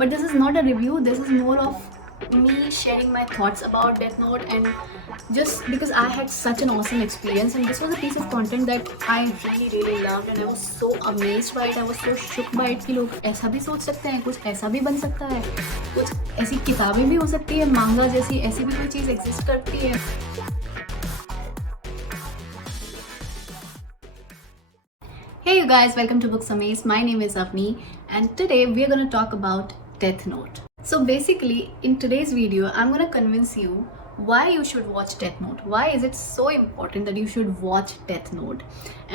But this is not a review, this is more of me sharing my thoughts about Death Note, and just because I had such an awesome experience, and this was a piece of content that I really loved, and I was so amazed by it, I was so shook by it कि लोग ऐसा भी सोच सकते हैं, कुछ ऐसा भी बन सकता है, कुछ ऐसी किताबें भी हो सकती है, मांगा जैसी ऐसी भी कोई चीज़ एग्जिस्ट करती है. Hey you guys, welcome to Books Amaze. My name is Avni, and today we are going to talk about Death Note. So basically, in today's video, I'm going to convince you why you should watch Death Note. Why is it so important that you should watch Death Note?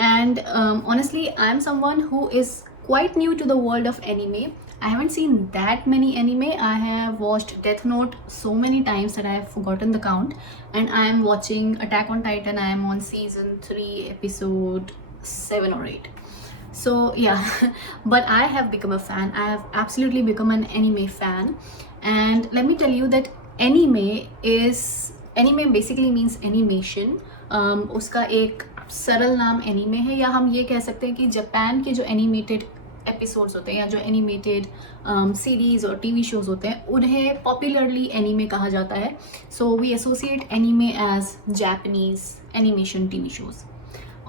And honestly, I'm someone who is quite new to the world of anime. I haven't seen that many anime. I have watched Death Note so many times that I have forgotten the count. And I am watching Attack on Titan. I am on season 3, episode 7 or 8. So yeah, but I have become a fan. I have absolutely become an anime fan. And let me tell you that anime basically means animation. उसका एक सरल नाम anime है, या हम ये कह सकते हैं कि जापान के जो animated एपिसोड्स होते हैं या जो एनिमेटेड सीरीज और टीवी शोज होते हैं उन्हें पॉपुलरली एनीमे कहा जाता है. So we associate anime as Japanese animation TV shows.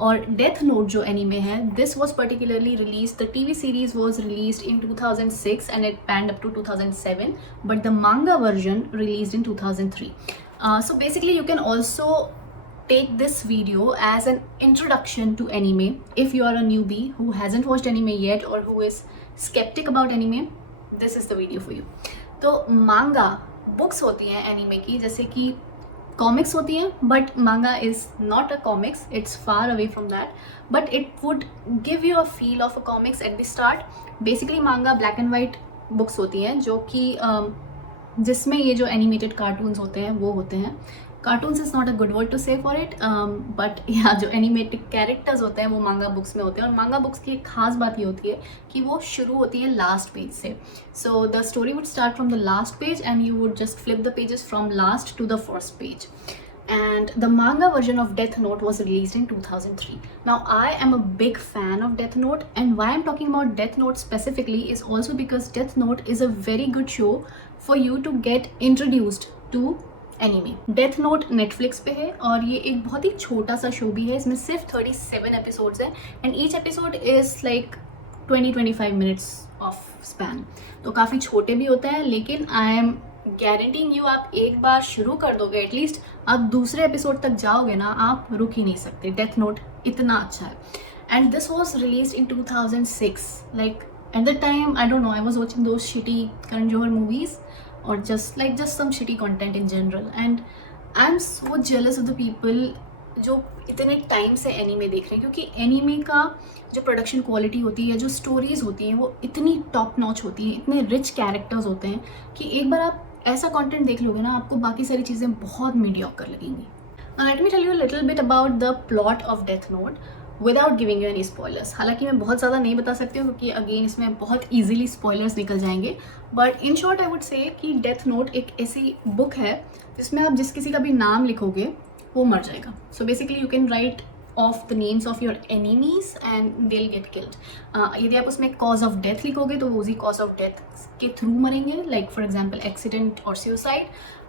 और डेथ नोट जो एनीमे है, this was particularly release, the TV series was release in 2006 and it panned up to 2007, but the manga version release in 2003. So basically you can also take this video as an introduction to anime if you are a newbie who hasn't watched anime yet or who is skeptic about anime. This is the video for you. तो manga books होती हैं anime की, जैसे कि comics होती हैं, but manga is not a comics, it's far away from that, but it would give you a feel of a comics at the start. Basically manga black and white books होती हैं जो कि जिसमें ये जो animated cartoons होते हैं वो होते हैं. Cartoons is not a good word to say for it, but या जो एनिमेटेड कैरेक्टर्स होते हैं वो मांगा बुक्स में होते हैं. और मांगा बुक्स की एक खास बात ये होती है कि वो शुरू होती है लास्ट पेज से. So the story would start from the last page and you would just flip the pages from last to the first page. And the manga version of Death Note was released in 2003. Now I am a big fan of Death Note, and why I'm talking about Death Note specifically is also because Death Note is a very good show for you to get introduced to anime. Death note Netflix पे है और ये एक बहुत ही छोटा सा show भी है. इसमें सिर्फ 37 एपिसोड्स हैं and each episode is like 20-25 minutes of span. तो काफ़ी छोटे भी होते हैं, लेकिन आई एम गारंटीइंग यू आप एक बार शुरू कर दोगे, एटलीस्ट आप दूसरे एपिसोड तक जाओगे ना, आप रुक ही नहीं सकते. डेथ नोट इतना अच्छा है. And this was release in 2006. Like at the time I don't know, I was watching those shitty Karan Johar movies or just some shitty content in general, and I'm so jealous of the people जो इतने time से anime देख रहे हैं, क्योंकि anime का जो production quality होती है, जो स्टोरीज होती हैं, वो इतनी टॉप नॉच होती हैं, इतने रिच कैरेक्टर्स होते हैं कि एक बार आप ऐसा कंटेंट देख लोगे ना, आपको बाकी सारी चीज़ें बहुत मीडियोकर लगेंगी. Let me tell you a little bit about the plot of death note without giving you any spoilers. हालांकि मैं बहुत ज़्यादा नहीं बता सकती हूँ क्योंकि अगेन इसमें बहुत ईजिली स्पॉयलर्स निकल जाएंगे, but in short I would say कि डेथ नोट एक ऐसी बुक है जिसमें आप जिस किसी का भी नाम लिखोगे वो मर जाएगा. So basically you can write of the names of your enemies and they will get killed. यदि आप उसमें कॉज ऑफ डेथ लिखोगे तो वो उसी कॉज ऑफ डेथ के थ्रू मरेंगे, लाइक फॉर एग्जाम्पल एक्सीडेंट और suicide.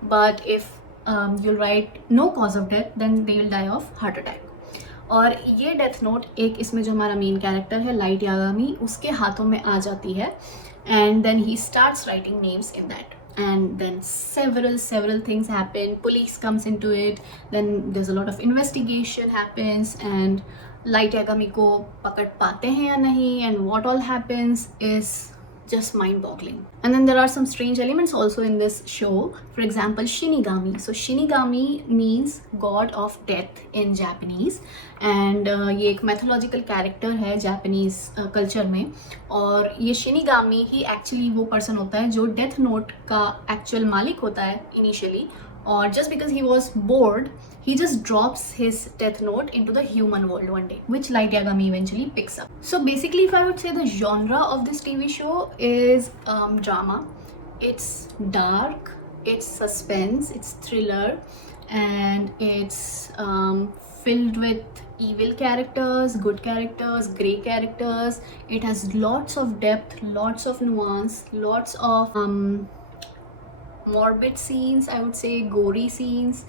But if you'll write no cause of death, then they will die of heart attack. और ये डेथ नोट एक इसमें जो हमारा मेन कैरेक्टर है लाइट यागामी, उसके हाथों में आ जाती है, and then he starts writing names in that, and then several things happen. Police comes into it, then there's a lot of investigation happens, and light Yagami को पकड़ पाते हैं या नहीं, and what all happens is just mind-boggling. And then there are some strange elements also in this show. For example, Shinigami. So Shinigami means god of death in Japanese, and ये एक mythological character है Japanese culture में. और ये Shinigami ही actually वो person होता है जो Death Note का actual मालिक होता है initially, or just because he was bored, he just drops his death note into the human world one day, which Light Yagami eventually picks up. So basically, if I would say the genre of this TV show is drama. It's dark, it's suspense, it's thriller, and it's filled with evil characters, good characters, grey characters. It has lots of depth, lots of nuance, lots of morbid scenes, I would say, gory scenes,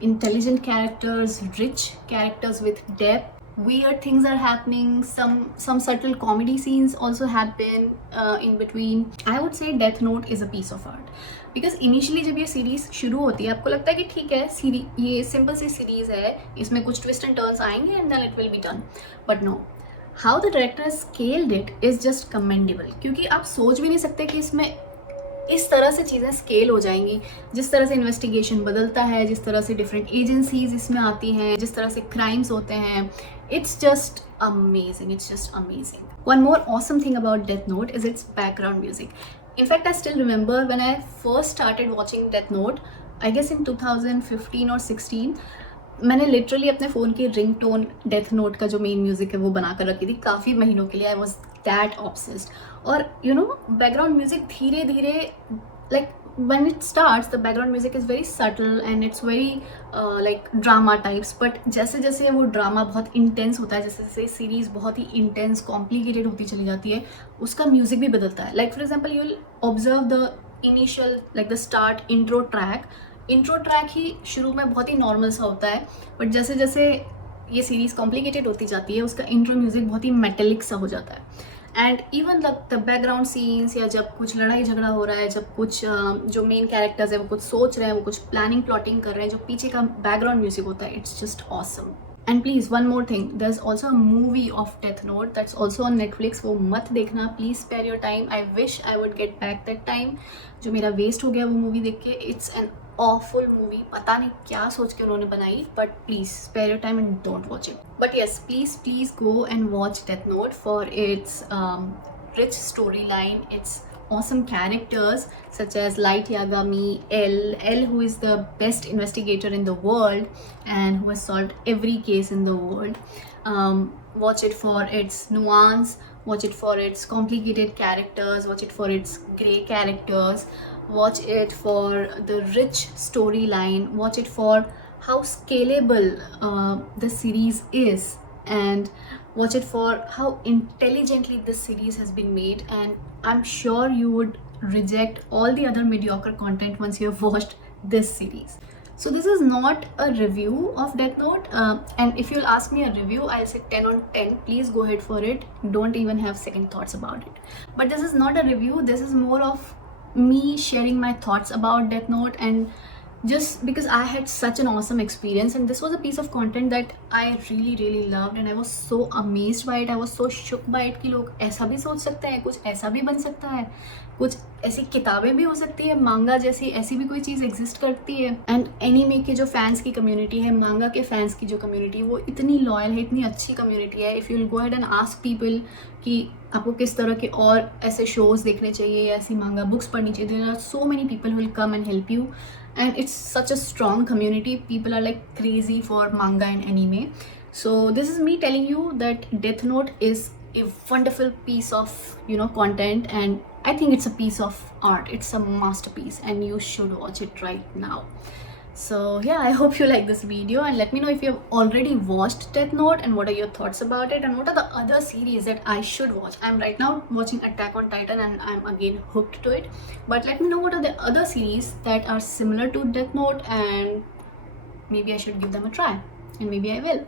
intelligent characters, rich characters with depth. Weird things are happening, some subtle comedy scenes also happen in between. I would say Death Note is a piece of art. Because initially जब ये series शुरू होती है आपको लगता है कि ठीक है ये सिंपल सी सीरीज है, इसमें कुछ ट्विस्ट एंड टर्न्स आएंगे and then it will be done. But no, how the director scaled it is just commendable. क्योंकि आप सोच भी नहीं सकते कि इसमें इस तरह से चीज़ें स्केल हो जाएंगी. जिस तरह से इन्वेस्टिगेशन बदलता है, जिस तरह से डिफरेंट एजेंसीज इसमें आती हैं, जिस तरह से क्राइम्स होते हैं, it's just amazing. It's just amazing. One more awesome thing about Death Note is its background music. In fact, I still remember when I first started watching Death Note, I guess in 2015 or 16, मैंने literally अपने phone की ring tone death note का जो main music है वो बना कर रखी थी काफ़ी महीनों के लिए. I was that obsessed. और यू नो, बैकग्राउंड म्यूज़िक धीरे धीरे, like when it starts, the background music is very subtle and it's very like drama types. but जैसे जैसे वो ड्रामा बहुत इंटेंस होता है, जैसे जैसे सीरीज बहुत ही इंटेंस कॉम्प्लिकेटेड होती चली जाती है, उसका म्यूजिक भी बदलता है. Like for example, you will observe the initial, like the start intro track ही शुरू में बहुत ही नॉर्मल सा होता है, बट जैसे जैसे ये सीरीज कॉम्प्लिकेटेड होती जाती है उसका इंट्रो म्यूजिक बहुत ही मेटेलिक सा हो जाता है. And even the background scenes, या जब कुछ लड़ाई झगड़ा हो रहा है, जब कुछ जो मेन कैरेक्टर्स है वो कुछ सोच रहे हैं, वो कुछ प्लानिंग प्लॉटिंग कर रहे हैं, जो पीछे का बैकग्राउंड म्यूजिक होता है, it's just awesome. And please one more thing, there is also a movie of death note that's also on Netflix. वो मत देखना please, spare your time. I wish I would get back that time जो मेरा waste हो गया वो movie देख के. It's an awful movie. पता नहीं क्या सोच के उन्होंने बनाई, but please spare your time and don't watch it. But yes, please go and watch Death Note for its rich storyline, its awesome characters such as Light Yagami, L, who is the best investigator in the world and who has solved every case in the world. Watch it for its nuance, watch it for its complicated characters, watch it for its grey characters, watch it for the rich storyline, watch it for how scalable the series is, and watch it for how intelligently this series has been made. And I'm sure you would reject all the other mediocre content once you have watched this series. So this is not a review of Death Note, and if you'll ask me a review, I'll say 10 on 10. Please go ahead for it. Don't even have second thoughts about it. But this is not a review. This is more of me sharing my thoughts about Death Note, and just because I had such an awesome experience, and this was a piece of content that I really loved, and I was so amazed by it. I was so shook by it कि लोग ऐसा भी सोच सकते हैं, कुछ ऐसा भी बन सकता है, कुछ ऐसी किताबें भी हो सकती है, मांगा जैसी ऐसी भी कोई चीज़ एग्जिस्ट करती है. एंड एनीमे के जो फैंस की कम्युनिटी है, मांगा के फैंस की जो कम्युनिटी, वो इतनी लॉयल है, इतनी अच्छी कम्युनिटी है. If you will go ahead and ask people कि आपको किस तरह के और ऐसे शोज़ देखने चाहिए या ऐसी मांगा बुक्स पढ़नी चाहिए, there are so many people will come and help you. And it's such a strong community. People are like crazy for manga and anime. So this is me telling you that Death Note is a wonderful piece of, you know, content, and I think it's a piece of art. It's a masterpiece and you should watch it right now. So yeah, I hope you like this video, and let me know if you have already watched Death Note and what are your thoughts about it, and what are the other series that I should watch. I'm right now watching Attack on Titan and I'm again hooked to it, but let me know what are the other series that are similar to Death Note, and maybe I should give them a try, and maybe I will.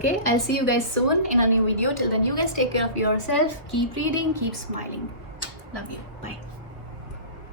Okay, I'll see you guys soon in a new video. Till then, you guys take care of yourself, keep reading, keep smiling. Love you. Bye.